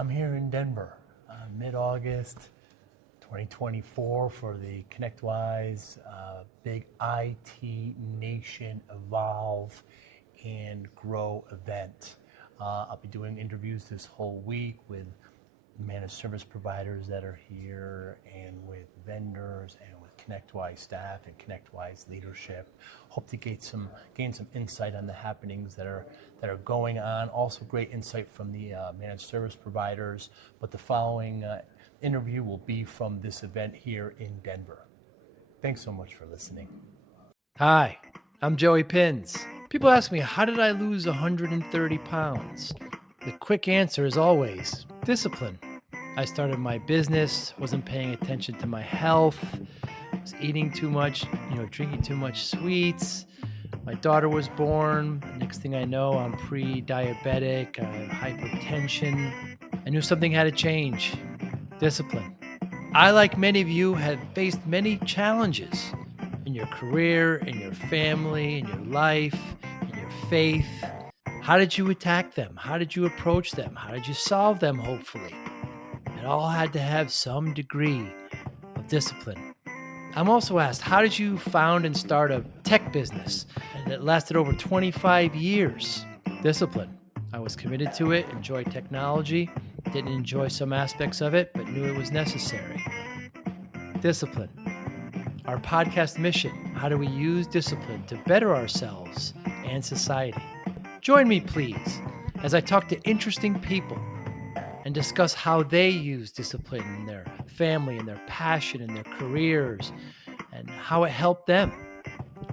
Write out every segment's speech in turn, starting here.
I'm here in Denver, mid-August 2024 for the ConnectWise Big IT Nation Evolve and Grow event. I'll be doing interviews this whole week with managed service providers that are here and with vendors and with ConnectWise staff and ConnectWise leadership. Hope to gain some insight on the happenings that are going on. Also great insight from the managed service providers. But the following interview will be from this event here in Denver. Thanks so much for listening. Hi, I'm Joey Pinz. People ask me, how did I lose 130 pounds? The quick answer is always discipline. I started my business, wasn't paying attention to my health, was eating too much, drinking too much sweets. My daughter was born. Next thing I know, I'm pre-diabetic, I have hypertension. I knew something had to change. Discipline. I, like many of you, have faced many challenges in your career, in your family, in your life, in your faith. How did you attack them? How did you approach them? How did you solve them, hopefully? It all had to have some degree of discipline. I'm also asked, how did you found and start a tech business that lasted over 25 years? Discipline. I was committed to it, enjoyed technology, didn't enjoy some aspects of it, but knew it was necessary. Discipline. Our podcast mission, how do we use discipline to better ourselves and society? Join me, please, as I talk to interesting people and discuss how they use discipline in their family and their passion and their careers and how it helped them.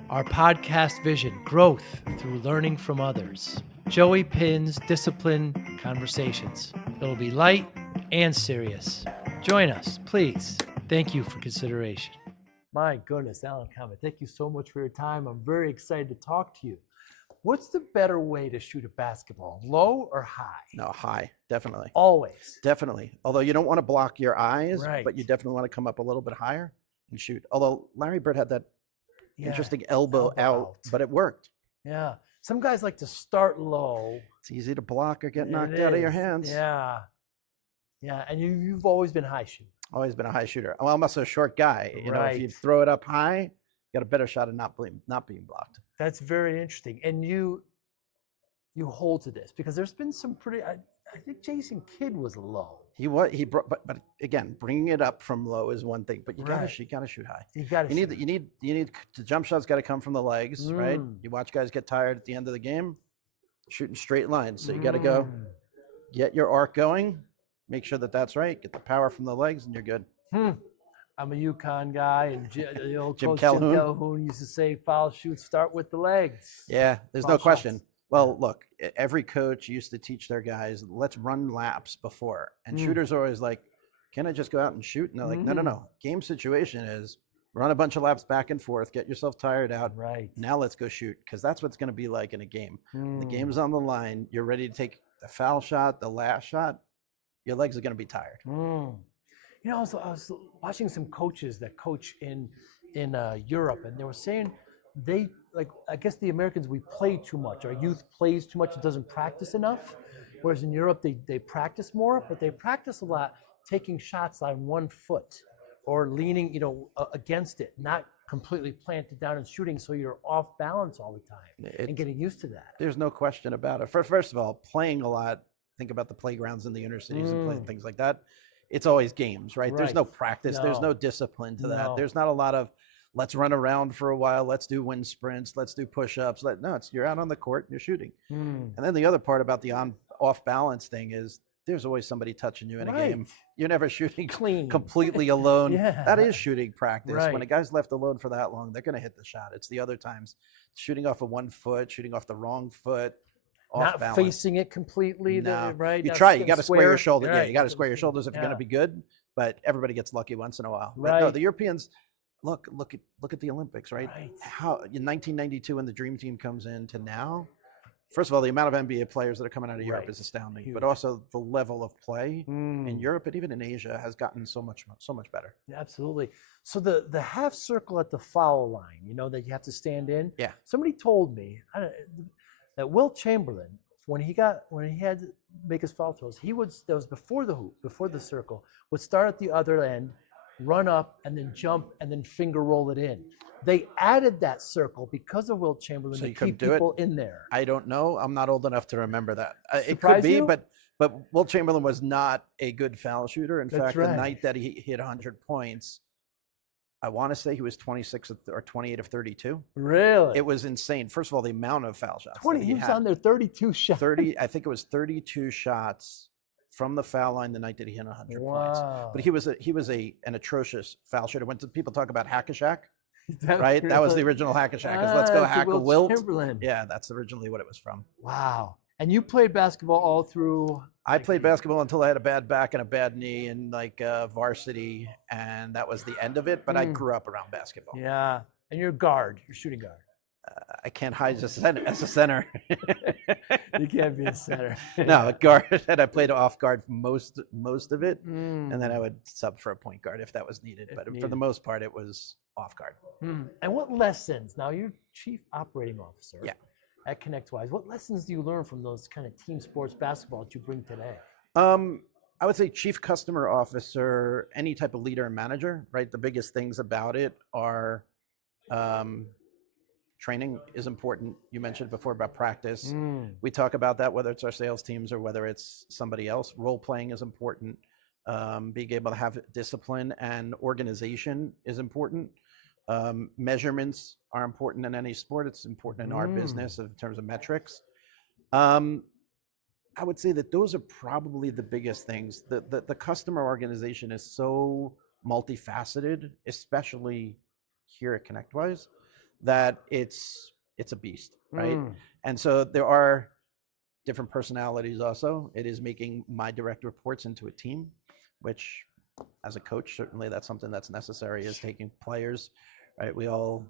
Our podcast vision, growth through learning from others. Joey Pinz Discipline Conversations. It'll be light and serious. Join us, please. Thank you for consideration. My goodness, Alan Komet, thank you so much for your time. I'm very excited to talk to you. What's the better way to shoot a basketball, low or high? No, high, definitely. Always. Definitely. Although you don't want to block your eyes, Right. but you definitely want to come up a little bit higher and shoot. Although Larry Bird had that interesting elbow out, but it worked. Yeah. Some guys like to start low. It's easy to block or get knocked out of your hands. Yeah. Yeah. And you've always been high shooter. Always been a high shooter. Well, I'm also a short guy. You know, if you throw it up high, you got a better shot of not being blocked. That's very interesting. And you hold to this because there's been some pretty. I think Jason Kidd was low. He brought, but again, bringing it up from low is one thing. But you gotta shoot high. You need the jump shot's got to come from the legs, right? You watch guys get tired at the end of the game, shooting straight lines. So you got to go, get your arc going, make sure that that's right, get the power from the legs, and you're good. I'm a UConn guy, and the old Jim coach Calhoun. Jim Calhoun used to say, "Foul shoots start with the legs." Yeah, there's no question. Well, look, every coach used to teach their guys, let's run laps before. And shooters are always like, can I just go out and shoot? And they're like, no. Game situation is run a bunch of laps back and forth, get yourself tired out. Right. Now let's go shoot, because that's what it's going to be like in a game. The game's on the line. You're ready to take the foul shot, the last shot. Your legs are going to be tired. I was watching some coaches that coach in Europe, and they were saying I guess the Americans, we play too much. Our youth plays too much and doesn't practice enough. Whereas in Europe, they practice more, but they practice a lot taking shots on 1 foot or leaning, against it, not completely planted down and shooting, so you're off balance all the time and getting used to that. There's no question about it. First of all, playing a lot. Think about the playgrounds in the inner cities and things like that. It's always games, right? There's no practice. There's no discipline to that. There's not a lot of let's run around for a while. Let's do wind sprints. Let's do push-ups. You're out on the court and you're shooting. And then the other part about the off balance thing is there's always somebody touching you in a game. You're never shooting clean, completely alone. That is shooting practice. When a guy's left alone for that long, they're going to hit the shot. It's the other times shooting off of 1 foot, shooting off the wrong foot. Not balance. Facing it completely, right? You try. You got to square your shoulder. Yeah, you got to square your shoulders if you're going to be good. But everybody gets lucky once in a while. But no, the Europeans. Look at the Olympics, right? How in 1992 when the Dream Team comes in to now. First of all, the amount of NBA players that are coming out of Europe is astounding. Huge. But also the level of play in Europe and even in Asia has gotten so much better. Yeah, absolutely. So the half circle at the foul line, that you have to stand in. Yeah. Somebody told me that Will Chamberlain, when he had make his foul throws, that was before the hoop, before the circle, would start at the other end, run up, and then jump, and then finger roll it in. They added that circle because of Wilt Chamberlain to keep people in there. I don't know. I'm not old enough to remember that. It Surprise could be, you? but Wilt Chamberlain was not a good foul shooter. In That's fact, right. the night that he hit 100 points, I want to say he was 26 or 28 of 32. Really? It was insane. First of all, the amount of foul shots. 20. He was on there 32 shots. 30. I think it was 32 shots from the foul line the night that he hit 100 points. But he was an atrocious foul shooter. When people talk about Hack-a-Shack, right? That was the original Hack-a-Shack. Let's go hack a Wilt. Yeah, that's originally what it was from. Wow. And you played basketball all through? I played basketball until I had a bad back and a bad knee and varsity, and that was the end of it. But I grew up around basketball. Yeah. And you're a guard. You're shooting guard. I can't hide as a center. You can't be a center. No, a guard. And I played off guard most of it, and then I would sub for a point guard if that was needed. But for the most part, it was off guard. And what lessons? Now you're chief operating officer. Yeah. At ConnectWise, what lessons do you learn from those kind of team sports basketball that you bring today? I would say chief customer officer, any type of leader and manager, right? The biggest things about it are training is important. You mentioned before about practice. We talk about that, whether it's our sales teams or whether it's somebody else. Role playing is important. Being able to have discipline and organization is important. Measurements are important in any sport. It's important in our business in terms of metrics. I would say that those are probably the biggest things. The customer organization is so multifaceted, especially here at ConnectWise, that it's a beast, right? And so there are different personalities also. It is making my direct reports into a team, which as a coach, certainly that's something that's necessary, is taking players, right? We all,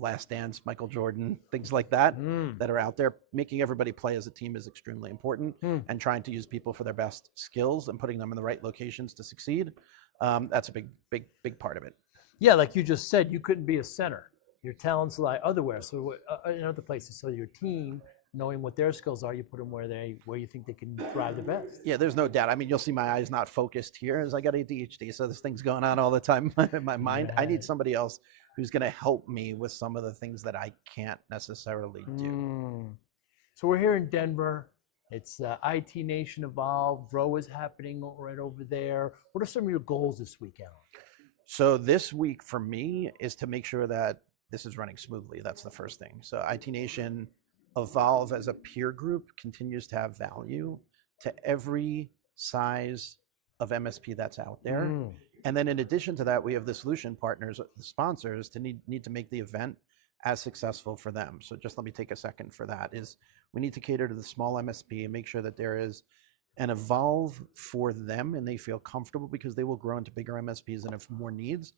Last Dance, Michael Jordan, things like that, that are out there. Making everybody play as a team is extremely important, and trying to use people for their best skills and putting them in the right locations to succeed. That's a big part of it. Yeah, like you just said, you couldn't be a center. Your talents lie otherwhere, so in other places. So your team, knowing what their skills are, you put them where you think they can thrive the best. Yeah, there's no doubt. I mean, you'll see my eyes not focused here as I got ADHD, so this thing's going on all the time in my mind. I need somebody else who's going to help me with some of the things that I can't necessarily do. So we're here in Denver. It's IT Nation Evolve. Grow is happening right over there. What are some of your goals this week, Alan? So this week for me is to make sure that this is running smoothly. That's the first thing. So IT Nation Evolve as a peer group continues to have value to every size of MSP that's out there. And then in addition to that, we have the solution partners, the sponsors, to need to make the event as successful for them. So just let me take a second for that. Is we need to cater to the small MSP and make sure that there is an Evolve for them and they feel comfortable, because they will grow into bigger MSPs and have more needs.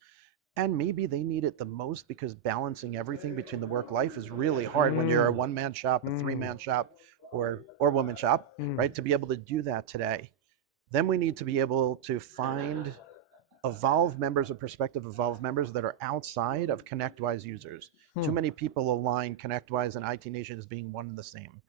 And maybe they need it the most, because balancing everything between the work life is really hard when you're a one-man shop, a three-man shop, or woman shop, right? To be able to do that today. Then we need to be able to find Evolve members or prospective Evolve members that are outside of ConnectWise users. Too many people align ConnectWise and IT Nation as being one and the same.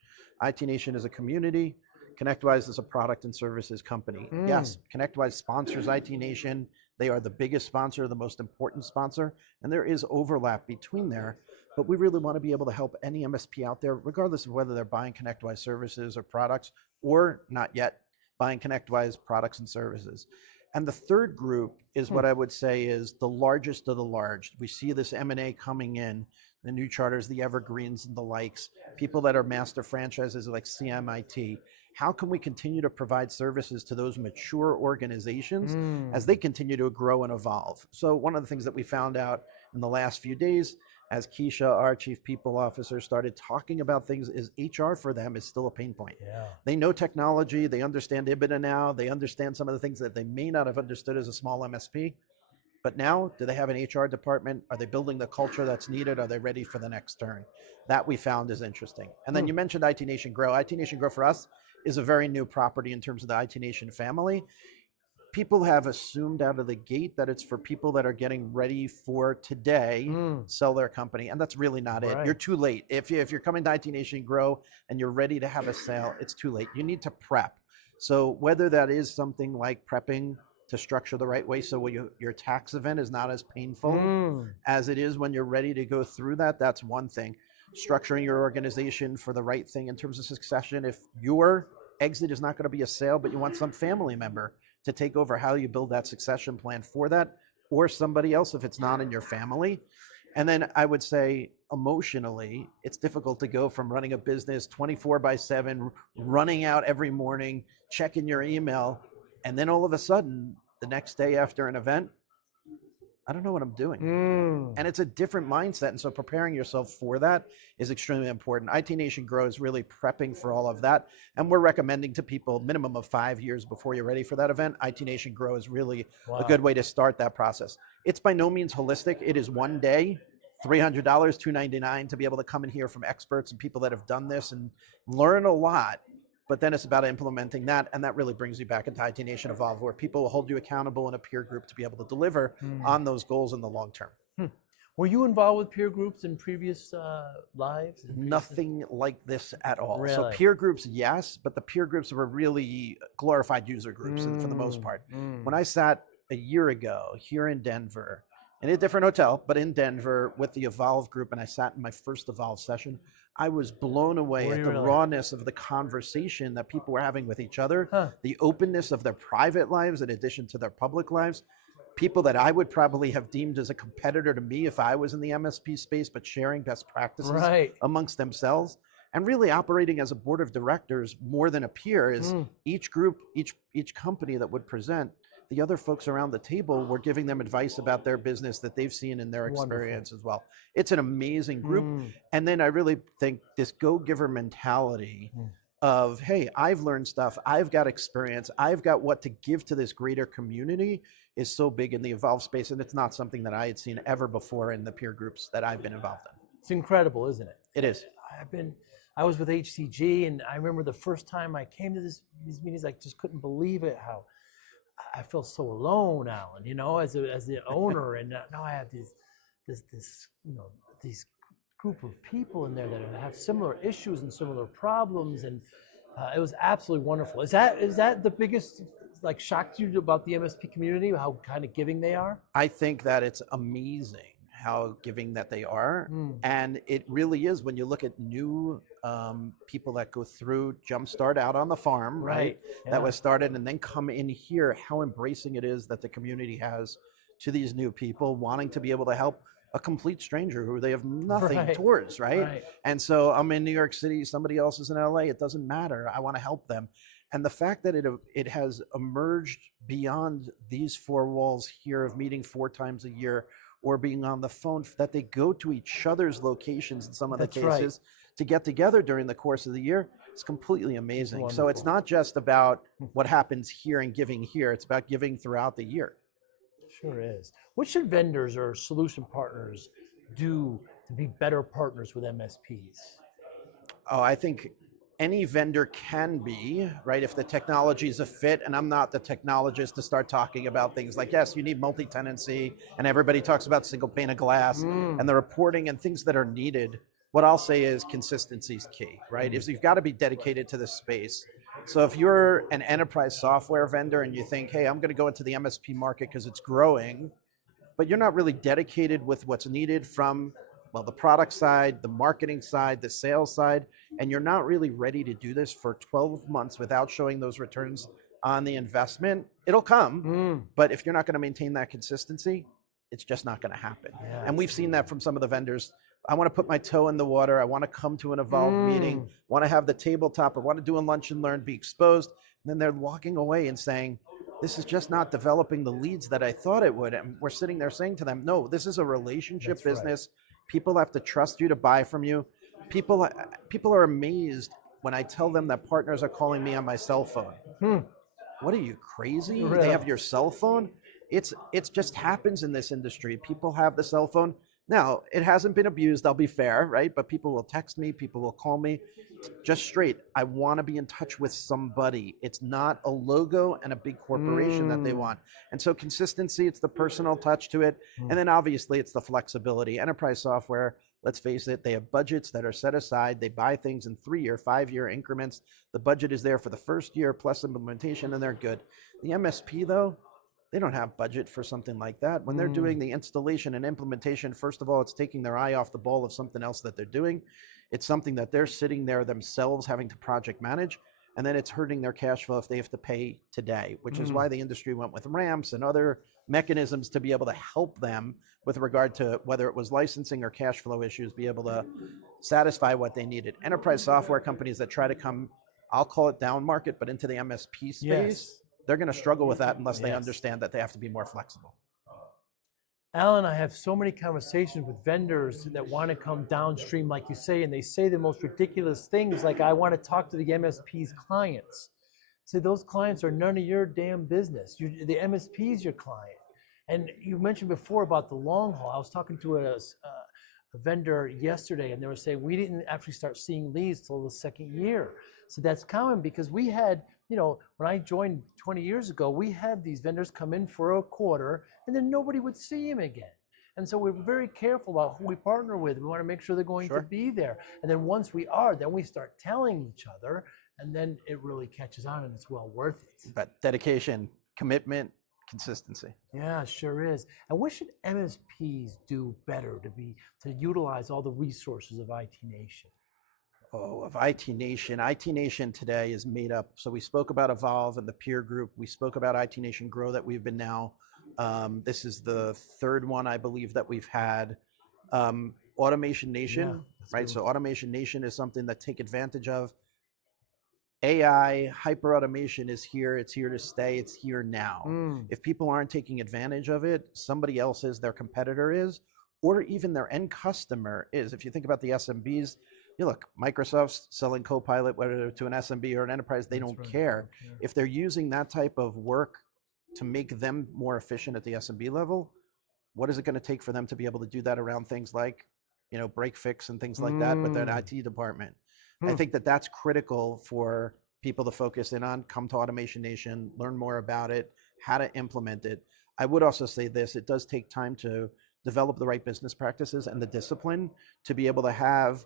IT Nation is a community. ConnectWise is a product and services company. Yes, ConnectWise sponsors IT Nation. They are the biggest sponsor, the most important sponsor, and there is overlap between there. But we really want to be able to help any MSP out there, regardless of whether they're buying ConnectWise services or products, or not yet buying ConnectWise products and services. And the third group is what I would say is the largest of the large. We see this M&A coming in, the new charters, the evergreens and the likes, people that are master franchises like CMIT. How can we continue to provide services to those mature organizations as they continue to grow and evolve? So one of the things that we found out in the last few days, as Keisha, our chief people officer, started talking about things, is HR for them is still a pain point. Yeah. They know technology, they understand EBITDA now, they understand some of the things that they may not have understood as a small MSP. But now, do they have an HR department? Are they building the culture that's needed? Are they ready for the next turn? That we found is interesting. And then you mentioned IT Nation Grow. IT Nation Grow for us is a very new property in terms of the IT Nation family. People have assumed out of the gate that it's for people that are getting ready for today, sell their company. And that's really not it. You're too late. If you're coming to IT Nation Grow and you're ready to have a sale, it's too late. You need to prep. So whether that is something like prepping to structure the right way so your tax event is not as painful as it is when you're ready to go through that, that's one thing. Structuring your organization for the right thing in terms of succession. If your exit is not going to be a sale, but you want some family member to take over, how you build that succession plan for that, or somebody else if it's not in your family. And then I would say emotionally, it's difficult to go from running a business 24/7, running out every morning, checking your email, and then all of a sudden, the next day after an event, I don't know what I'm doing. And it's a different mindset. And so preparing yourself for that is extremely important. IT Nation Grow is really prepping for all of that. And we're recommending to people minimum of 5 years before you're ready for that event. IT Nation Grow is really a good way to start that process. It's by no means holistic. It is one day, $300, $299 to be able to come and hear from experts and people that have done this and learn a lot. But then it's about implementing that, and that really brings you back into IT Nation Evolve, where people will hold you accountable in a peer group to be able to deliver on those goals in the long term. Were you involved with peer groups in previous lives? Nothing like this at all. Really? So peer groups, yes, but the peer groups were really glorified user groups for the most part. When I sat a year ago here in Denver, in a different hotel, but in Denver with the Evolve group, and I sat in my first Evolve session, I was blown away at the rawness of the conversation that people were having with each other, the openness of their private lives in addition to their public lives. People that I would probably have deemed as a competitor to me if I was in the MSP space, but sharing best practices amongst themselves, and really operating as a board of directors more than a peer. Is each group, each company that would present, the other folks around the table were giving them advice about their business that they've seen in their experience as well. It's an amazing group. And then I really think this go-giver mentality of, hey, I've learned stuff, I've got experience, I've got what to give to this greater community is so big in the Evolve space. And it's not something that I had seen ever before in the peer groups that I've been involved in. It's incredible, isn't it? It is. I was with HCG, and I remember the first time I came to these meetings, I just couldn't believe it, how I feel so alone, Alan, as the owner, and now I have these group of people in there that have similar issues and similar problems, and it was absolutely wonderful. Is that the biggest shock to you about the MSP community, how kind of giving they are? I think that it's amazing how giving that they are, and it really is when you look at new people that go through Jumpstart out on the farm, right? Yeah. That was started, and then come in here, how embracing it is that the community has to these new people wanting to be able to help a complete stranger who they have nothing towards, right? And so I'm in New York City, somebody else is in LA, it doesn't matter, I want to help them. And the fact that it has emerged beyond these four walls here of meeting 4 times a year or being on the phone, that they go to each other's locations in some of the cases to get together during the course of the year, it's completely amazing. So it's not just about what happens here and giving here, it's about giving throughout the year. Sure is. What should vendors or solution partners do to be better partners with MSPs? Oh, I think any vendor can be, right, if the technology is a fit, and I'm not the technologist to start talking about things like, yes, you need multi-tenancy, and everybody talks about single pane of glass, and the reporting and things that are needed. What I'll say is consistency is key, right? Is you've got to be dedicated to this space. So if you're an enterprise software vendor and you think, hey, I'm going to go into the MSP market because it's growing, but you're not really dedicated with what's needed from, well, the product side, the marketing side, the sales side, and you're not really ready to do this for 12 months without showing those returns on the investment, it'll come. But if you're not going to maintain that consistency, it's just not going to happen. Yeah, and we've seen that from some of the vendors. I want to put my toe in the water. I want to come to an Evolve meeting, want to have the tabletop, or want to do a lunch and learn, be exposed. And then they're walking away and saying, this is just not developing the leads that I thought it would. And we're sitting there saying to them, no, this is a relationship business. People have to trust you to buy from you. People are amazed when I tell them that partners are calling me on my cell phone. What are you, crazy? Really? They have your cell phone? It's just happens in this industry. People have the cell phone. Now, it hasn't been abused, I'll be fair, right? But people will text me, people will call me. Just straight, I want to be in touch with somebody. It's not a logo and a big corporation that they want. And so consistency, it's the personal touch to it. And then obviously it's the flexibility. Enterprise software, let's face it, they have budgets that are set aside. They buy things in 3-year, 5-year increments. The budget is there for the first year plus implementation, and they're good. The MSP, though, they don't have budget for something like that. When they're doing the installation and implementation, first of all, it's taking their eye off the ball of something else that they're doing. It's something that they're sitting there themselves having to project manage, and then it's hurting their cash flow if they have to pay today, which is why the industry went with ramps and other mechanisms to be able to help them with regard to whether it was licensing or cash flow issues, be able to satisfy what they needed. Enterprise software companies that try to come, I'll call it down market, but into the MSP space, they're going to struggle with that unless they understand that they have to be more flexible. Alan, I have so many conversations with vendors that want to come downstream, like you say, and they say the most ridiculous things, like, I want to talk to the MSP's clients. Say, those clients are none of your damn business. The MSP's your client. And you mentioned before about the long haul. I was talking to a vendor yesterday, and they were saying, we didn't actually start seeing leads till the second year. So that's common because we had, when I joined 20 years ago, we had these vendors come in for a quarter and then nobody would see him again. And so we're very careful about who we partner with. We want to make sure they're going to be there. And then once we are, then we start telling each other, and then it really catches on and it's well worth it. But dedication, commitment, consistency. Yeah, sure is. And what should MSPs do better to utilize all the resources of IT Nation? Oh, of IT Nation. IT Nation today is made up. So we spoke about Evolve and the peer group. We spoke about IT Nation Grow that we've been now. This is the third one, I believe, that we've had. Automation Nation, right? So Automation Nation is something that take advantage of. AI, hyper automation is here. It's here to stay. It's here now. If people aren't taking advantage of it, somebody else is, their competitor is, or even their end customer is. If you think about the SMBs, look, Microsoft's selling Copilot, whether to an SMB or an enterprise, they don't care. If they're using that type of work to make them more efficient at the SMB level, what is it going to take for them to be able to do that around things like, break fix and things like that with their IT department? I think that that's critical for people to focus in on. Come to Automation Nation, learn more about it, how to implement it. I would also say this, it does take time to develop the right business practices and the discipline to be able to have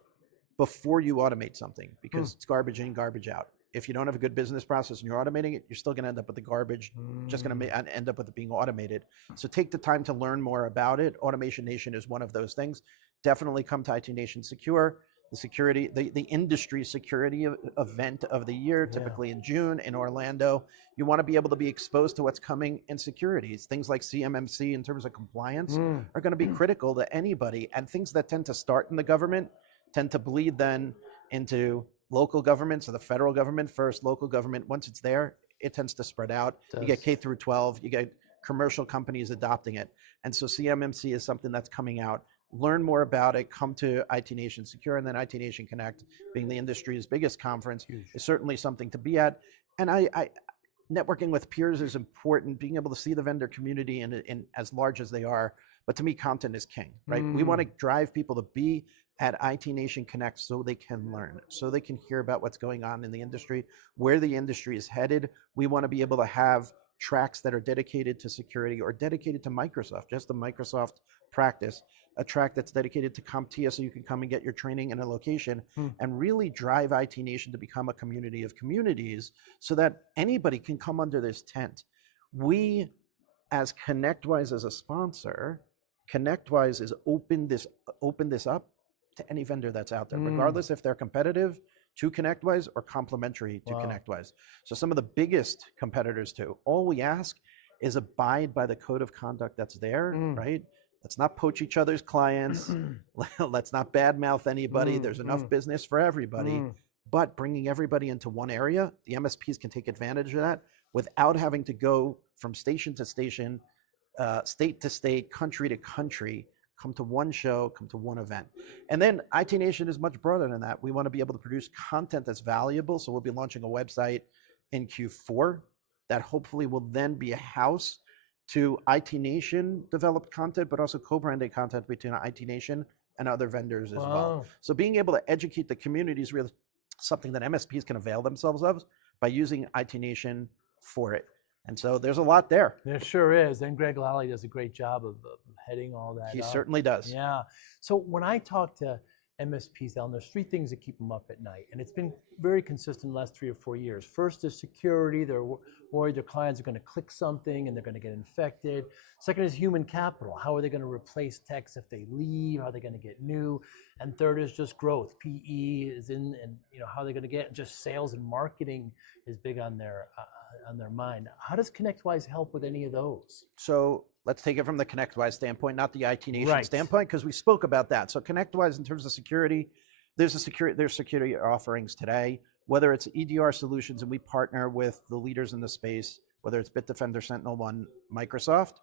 before you automate something, because it's garbage in, garbage out. If you don't have a good business process and you're automating it, you're still going to end up with the garbage, just going to end up with it being automated. So take the time to learn more about it. Automation Nation is one of those things. Definitely come to IT Nation Secure. The security, the industry security event of the year, typically in June in Orlando. You want to be able to be exposed to what's coming in securities. Things like CMMC in terms of compliance are going to be critical to anybody. And things that tend to start in the government tend to bleed then into local government. So the federal government first, local government, once it's there, it tends to spread out. You get K through 12, you get commercial companies adopting it. And so CMMC is something that's coming out. Learn more about it, come to IT Nation Secure, and then IT Nation Connect, being the industry's biggest conference, is certainly something to be at. And I networking with peers is important, being able to see the vendor community in as large as they are. But to me, content is king, right? We want to drive people to be at IT Nation Connect so they can learn, so they can hear about what's going on in the industry, where the industry is headed. We want to be able to have tracks that are dedicated to security or dedicated to Microsoft, just the Microsoft practice, a track that's dedicated to CompTIA so you can come and get your training in a location and really drive IT Nation to become a community of communities so that anybody can come under this tent. We, as ConnectWise as a sponsor, ConnectWise is open this up to any vendor that's out there, regardless if they're competitive to ConnectWise or complementary to ConnectWise. So some of the biggest competitors too, all we ask is abide by the code of conduct that's there, right? Let's not poach each other's clients. Let's not badmouth anybody. There's enough business for everybody. But bringing everybody into one area, the MSPs can take advantage of that without having to go from station to station, state to state, country to country. Come to one show, come to one event. And then IT Nation is much broader than that. We want to be able to produce content that's valuable. So we'll be launching a website in Q4 that hopefully will then be a house to IT Nation developed content, but also co-branded content between IT Nation and other vendors as well. So being able to educate the community is really something that MSPs can avail themselves of by using IT Nation for it. And so there's a lot there. There sure is. And Greg Lally does a great job of heading all that He up. certainly does. Yeah. So when I talk to MSPs, Alan, there's three things that keep them up at night. And it's been very consistent the last 3 or 4 years. First is security. They're worried their clients are going to click something and they're going to get infected. Second is human capital. How are they going to replace techs if they leave? How are they going to get new? And third is just growth. PE is in, and how are they going to get? Just sales and marketing is big on their mind. How does ConnectWise help with any of those? So let's take it from the ConnectWise standpoint, not the IT Nation standpoint, because we spoke about that. So ConnectWise, in terms of security, there's security offerings today, whether it's EDR solutions, and we partner with the leaders in the space, whether it's Bitdefender, SentinelOne, Microsoft.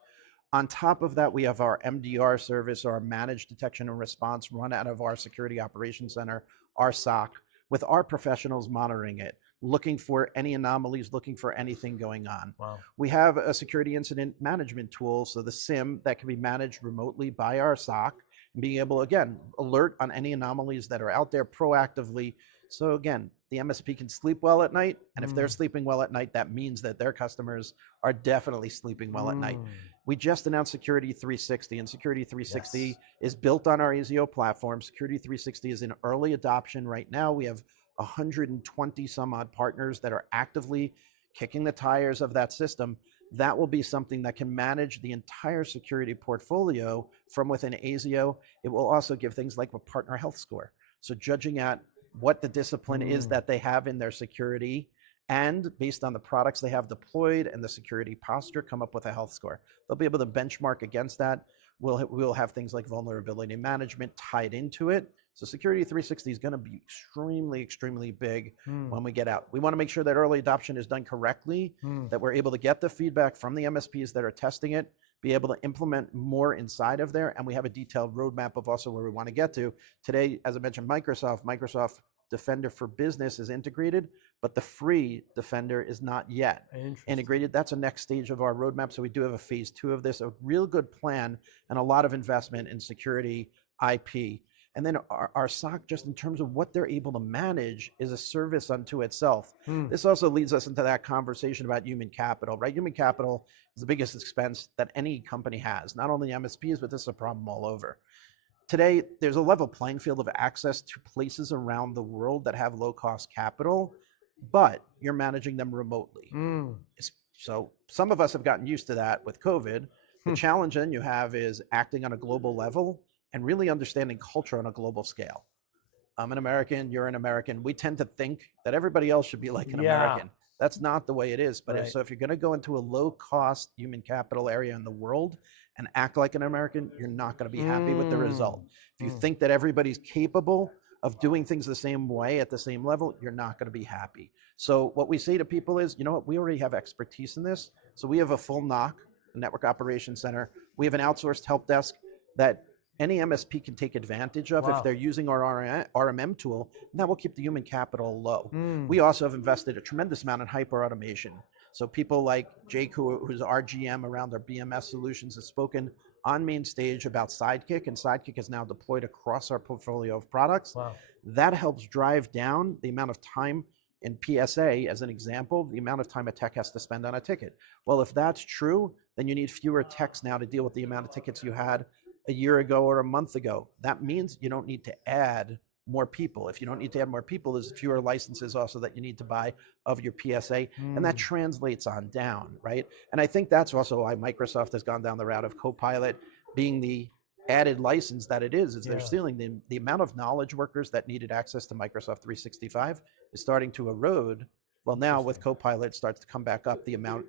On top of that, we have our MDR service, our managed detection and response, run out of our security operations center, our SOC, with our professionals monitoring it, looking for any anomalies, looking for anything going on. Wow. We have a security incident management tool, so the SIM that can be managed remotely by our SOC, and being able, again, alert on any anomalies that are out there proactively. So again, the MSP can sleep well at night, and if they're sleeping well at night, that means that their customers are definitely sleeping well at night. We just announced Security 360, and Security 360 is built on our ASIO platform. Security 360 is in early adoption right now. We have 120 some odd partners that are actively kicking the tires of that system. That will be something that can manage the entire security portfolio from within ASIO. It will also give things like a partner health score. So judging at what the discipline is that they have in their security, and based on the products they have deployed and the security posture, come up with a health score. They'll be able to benchmark against that. We'll have things like vulnerability management tied into it. So Security 360 is going to be extremely, extremely big when we get out. We want to make sure that early adoption is done correctly, that we're able to get the feedback from the MSPs that are testing it, be able to implement more inside of there, and we have a detailed roadmap of also where we want to get to. Today, as I mentioned, Microsoft Defender for Business is integrated, but the free Defender is not yet integrated. That's a next stage of our roadmap. So we do have a phase 2 of this, a real good plan and a lot of investment in security IP. And then our SOC, just in terms of what they're able to manage, is a service unto itself. This also leads us into that conversation about human capital, right? Human capital is the biggest expense that any company has, not only MSPs, but this is a problem all over. Today, there's a level playing field of access to places around the world that have low-cost capital, but you're managing them remotely. So some of us have gotten used to that with COVID. The challenge then you have is acting on a global level and really understanding culture on a global scale. I'm an American, you're an American. We tend to think that everybody else should be like an American. That's not the way it is. But if you're going to go into a low-cost human capital area in the world and act like an American, you're not going to be happy with the result. If you think that everybody's capable of doing things the same way at the same level, you're not going to be happy. So what we say to people is, you know what, we already have expertise in this. So we have a full NOC, a Network Operations Center. We have an outsourced help desk that any MSP can take advantage of if they're using our RMM tool, and that will keep the human capital low. We also have invested a tremendous amount in hyper automation. So people like Jake, who's our GM around our BMS solutions, has spoken on main stage about Sidekick, and Sidekick is now deployed across our portfolio of products. That helps drive down the amount of time in PSA, as an example, the amount of time a tech has to spend on a ticket. Well, if that's true, then you need fewer techs now to deal with the amount of tickets you had a year ago or a month ago. That means you don't need to add more people. If you don't need to add more people, there's fewer licenses also that you need to buy of your PSA, and that translates on down, right? And I think that's also why Microsoft has gone down the route of Copilot being the added license that it is they're stealing the amount of knowledge workers that needed access to Microsoft 365 is starting to erode. Well, now with Copilot, it starts to come back up, the amount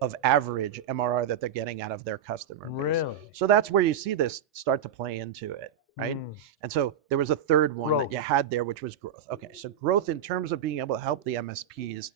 of average MRR that they're getting out of their customer base. So that's where you see this start to play into it, right? And so there was a third one that you had there, which was growth. Okay, so growth in terms of being able to help the MSPs.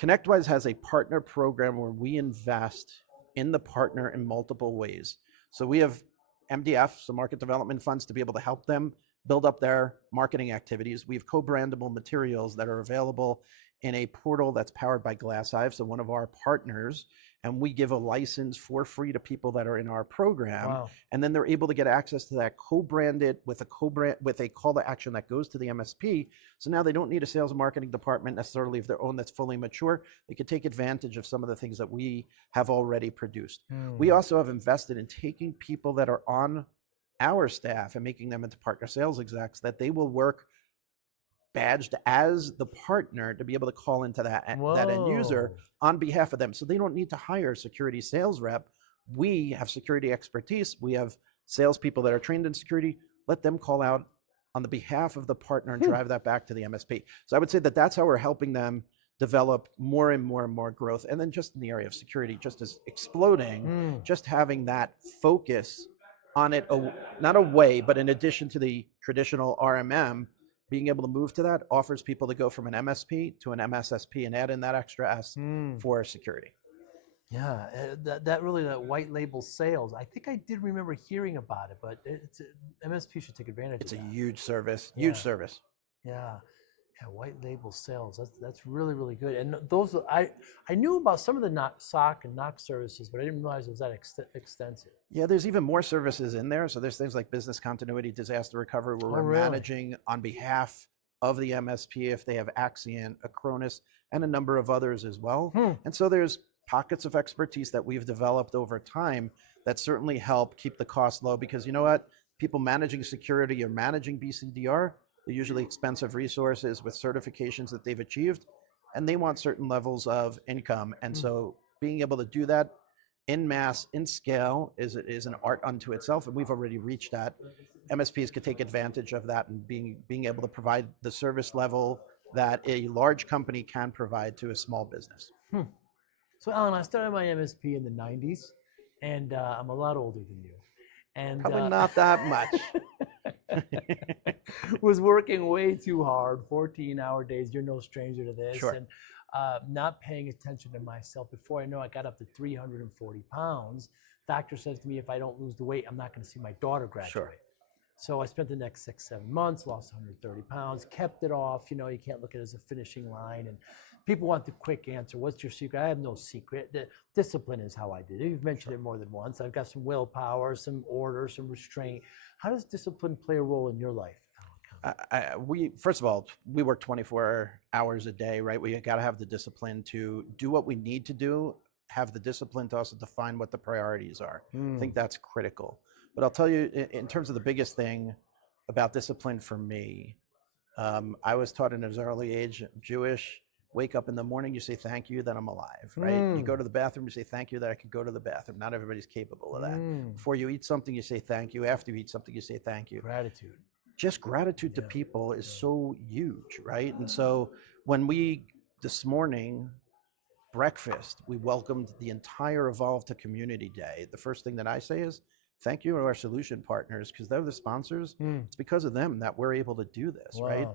ConnectWise has a partner program where we invest in the partner in multiple ways. So we have MDF, so market development funds, to be able to help them build up their marketing activities. We have co-brandable materials that are available in a portal that's powered by GlassHive. So one of our partners and we give a license for free to people that are in our program. Wow. And then they're able to get access to that co-branded with a call to action that goes to the MSP. So now they don't need a sales and marketing department necessarily of their own that's fully mature. They can take advantage of some of the things that we have already produced. We also have invested in taking people that are on our staff and making them into partner sales execs, that they will work badged as the partner to be able to call into that end user on behalf of them. So they don't need to hire a security sales rep. We have security expertise. We have salespeople that are trained in security. Let them call out on the behalf of the partner and drive that back to the MSP. So I would say that that's how we're helping them develop more and more and more growth. And then just in the area of security, just as exploding, just having that focus on it, not away, but in addition to the traditional RMM, being able to move to that offers people to go from an MSP to an MSSP and add in that extra S for security. Yeah, that really, that white label sales, I think I did remember hearing about it, but MSP should take advantage of that. It's a huge service, huge service. Yeah. Yeah, white label sales. That's really, really good. And those, I knew about some of the SOC and NOC services, but I didn't realize it was that extensive. Yeah, there's even more services in there. So there's things like business continuity, disaster recovery, where we're managing on behalf of the MSP if they have Axient, Acronis, and a number of others as well. And so there's pockets of expertise that we've developed over time that certainly help keep the cost low, because you know what? People managing security or managing BCDR, they're usually expensive resources with certifications that they've achieved, and they want certain levels of income. And so being able to do that in mass, in scale, is an art unto itself, and we've already reached that. MSPs could take advantage of that and being able to provide the service level that a large company can provide to a small business. So Alan, I started my MSP in the 90s, and I'm a lot older than you. And probably not that much. Was working way too hard, 14-hour days. You're no stranger to this. Sure. And not paying attention to myself. Before I know, I got up to 340 pounds. Doctor says to me, if I don't lose the weight, I'm not going to see my daughter graduate. Sure. So I spent the next 6-7 months, lost 130 pounds, kept it off. You know, you can't look at it as a finishing line. And people want the quick answer. What's your secret? I have no secret. The discipline is how I did it. You've mentioned it more than once. I've got some willpower, some order, some restraint. How does discipline play a role in your life? First of all, we work 24 hours a day, right? We got to have the discipline to do what we need to do, have the discipline to also define what the priorities are. I think that's critical. But I'll tell you, in terms of the biggest thing about discipline for me, I was taught in an early age, Jewish, wake up in the morning, you say thank you that I'm alive, right? You go to the bathroom, you say thank you that I could go to the bathroom. Not everybody's capable of that. Before you eat something, you say thank you. After you eat something, you say thank you. Gratitude. Just gratitude to people is so huge, right? And so when this morning, breakfast, we welcomed the entire Evolve to Community Day. The first thing that I say is, thank you to our solution partners, because they're the sponsors. It's because of them that we're able to do this, right?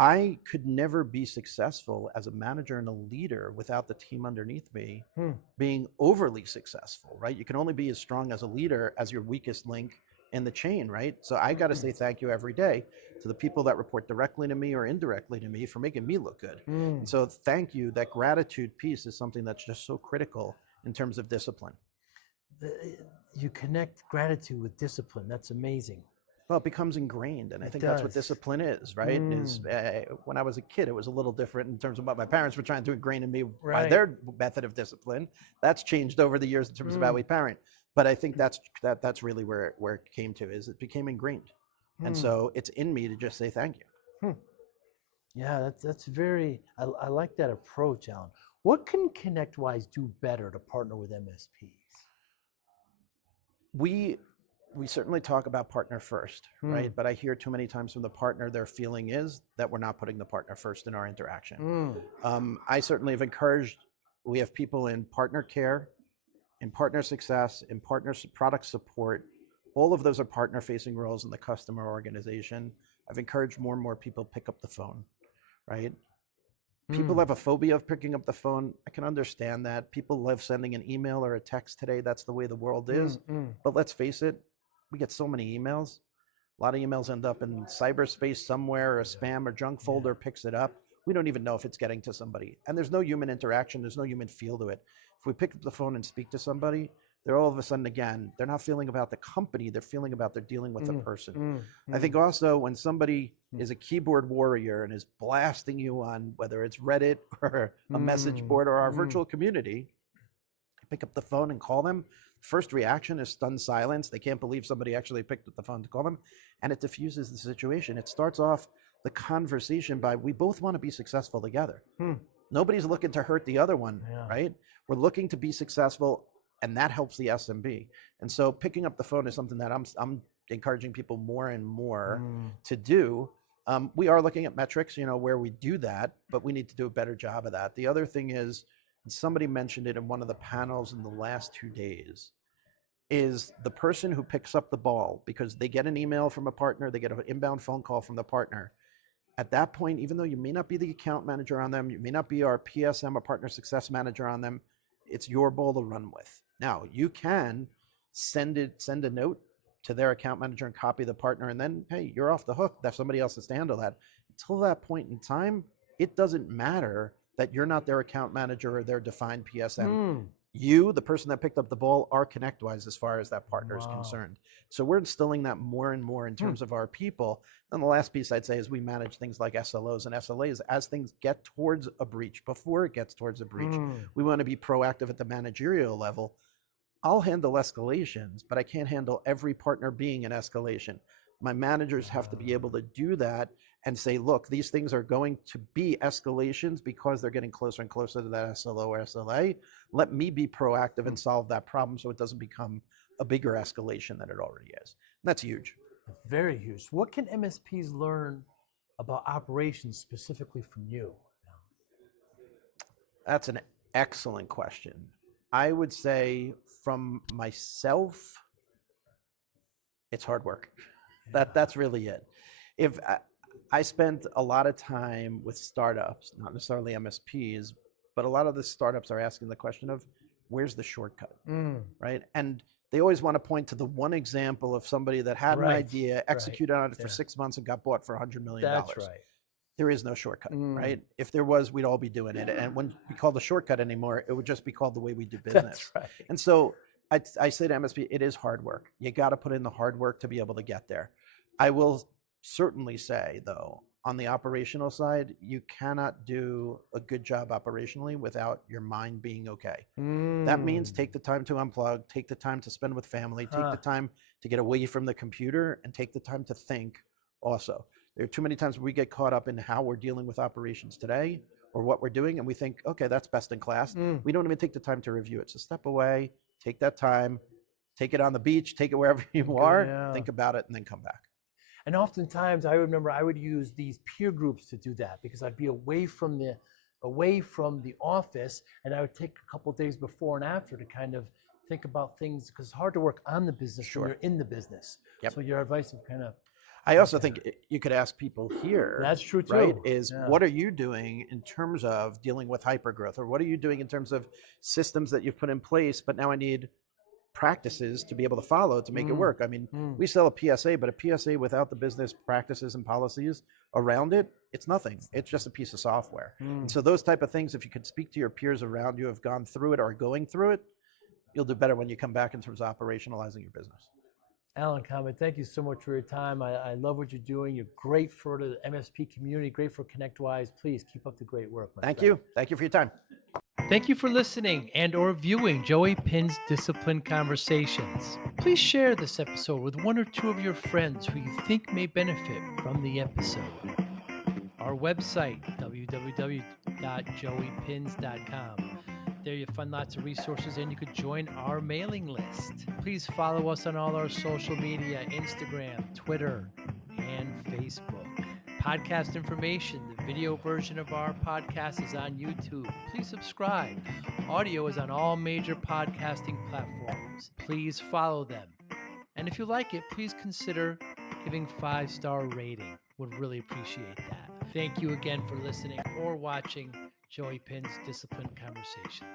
I could never be successful as a manager and a leader without the team underneath me being overly successful, right? You can only be as strong as a leader as your weakest link in the chain, right? So I got to say thank you every day to the people that report directly to me or indirectly to me for making me look good. And so thank you, that gratitude piece is something that's just so critical in terms of discipline. You connect gratitude with discipline. That's amazing. Well, it becomes ingrained, and I think that's what discipline is, right? When I was a kid, it was a little different in terms of what my parents were trying to ingrain in me by their method of discipline. That's changed over the years in terms of how we parent. But I think that's really where it came to, is it became ingrained. And so it's in me to just say thank you. Yeah, that's very, I like that approach, Alan. What can ConnectWise do better to partner with MSPs? We certainly talk about partner first, right? But I hear too many times from the partner, their feeling is that we're not putting the partner first in our interaction. I certainly have encouraged, we have people in partner care, in partner success, in partner product support. All of those are partner facing roles in the customer organization. I've encouraged more and more people pick up the phone, right? People have a phobia of picking up the phone. I can understand that. People love sending an email or a text today. That's the way the world is. But let's face it, we get so many emails. A lot of emails end up in cyberspace somewhere, or a spam or junk folder picks it up. we don't even know if it's getting to somebody. And there's no human interaction. There's no human feel to it. If we pick up the phone and speak to somebody, they're all of a sudden, again, they're not feeling about the company. They're feeling about they're dealing with a person. I think also when somebody is a keyboard warrior and is blasting you on whether it's Reddit or a message board or our virtual community, pick up the phone and call them. First reaction is stunned silence. They can't believe somebody actually picked up the phone to call them. And it diffuses the situation. It starts off the conversation by, we both want to be successful together. Nobody's looking to hurt the other one, right? We're looking to be successful, and that helps the SMB. And so picking up the phone is something that I'm encouraging people more and more to do. We are looking at metrics, where we do that, but we need to do a better job of that. The other thing is, and somebody mentioned it in one of the panels in the last 2 days, is the person who picks up the ball because they get an email from a partner, they get an inbound phone call from the partner. At that point, even though you may not be the account manager on them, you may not be our PSM or partner success manager on them, it's your ball to run with. Now, you can send a note to their account manager and copy the partner, and then, hey, you're off the hook. That's somebody else has to handle that. Until that point in time, it doesn't matter that you're not their account manager or their defined PSM. You, the person that picked up the ball, are ConnectWise as far as that partner is concerned. So we're instilling that more and more in terms of our people. And the last piece I'd say is we manage things like SLOs and SLAs as things get towards a breach. Before it gets towards a breach, we want to be proactive at the managerial level. I'll handle escalations, but I can't handle every partner being an escalation. My managers have to be able to do that and say, look, these things are going to be escalations because they're getting closer and closer to that SLO or SLA. Let me be proactive and solve that problem so it doesn't become a bigger escalation than it already is. And that's huge. Very huge. What can MSPs learn about operations specifically from you? That's an excellent question. I would say from myself, it's hard work. That's really it. If I spent a lot of time with startups, not necessarily MSPs, but a lot of the startups are asking the question of, where's the shortcut, right? And they always want to point to the one example of somebody that had an idea, executed on it for 6 months and got bought for $100 million. That's right. There is no shortcut, right? If there was, we'd all be doing it. And when we call the shortcut anymore, it would just be called the way we do business. That's right. And so I say to MSP, it is hard work. You got to put in the hard work to be able to get there. I will certainly say, though, on the operational side, you cannot do a good job operationally without your mind being okay. That means take the time to unplug, take the time to spend with family, take the time to get away from the computer, and take the time to think also. There are too many times where we get caught up in how we're dealing with operations today or what we're doing, and we think, okay, that's best in class. We don't even take the time to review it. So step away, take that time, take it on the beach, take it wherever you are, think about it, and then come back. And oftentimes I remember I would use these peer groups to do that because I'd be away from the office, and I would take a couple of days before and after to kind of think about things, because it's hard to work on the business when you're in the business. So your advice of kind of... I also think you could ask people here. That's true too. Right? What are you doing in terms of dealing with hypergrowth, or what are you doing in terms of systems that you've put in place, but now I need practices to be able to follow to make it work. I mean, we sell a PSA, but a PSA without the business practices and policies around it, it's nothing. It's just a piece of software. And so those type of things, if you could speak to your peers around you who have gone through it or are going through it, you'll do better when you come back in terms of operationalizing your business. Alan Komet, thank you so much for your time. I love what you're doing. You're great for the MSP community, great for ConnectWise. Please keep up the great work. Thank you. Thank you for your time. Thank you for listening and or viewing Joey Pinz Discipline Conversations. Please share this episode with one or two of your friends who you think may benefit from the episode. Our website, www.joeypinz.com. There you'll find lots of resources, and you could join our mailing list. Please follow us on all our social media, Instagram, Twitter, and Facebook. Podcast information, the video version of our podcast is on YouTube. Please subscribe. Audio is on all major podcasting platforms. Please follow them. And if you like it, please consider giving 5-star rating. Would really appreciate that. Thank you again for listening or watching Joey Pinz Discipline Conversations.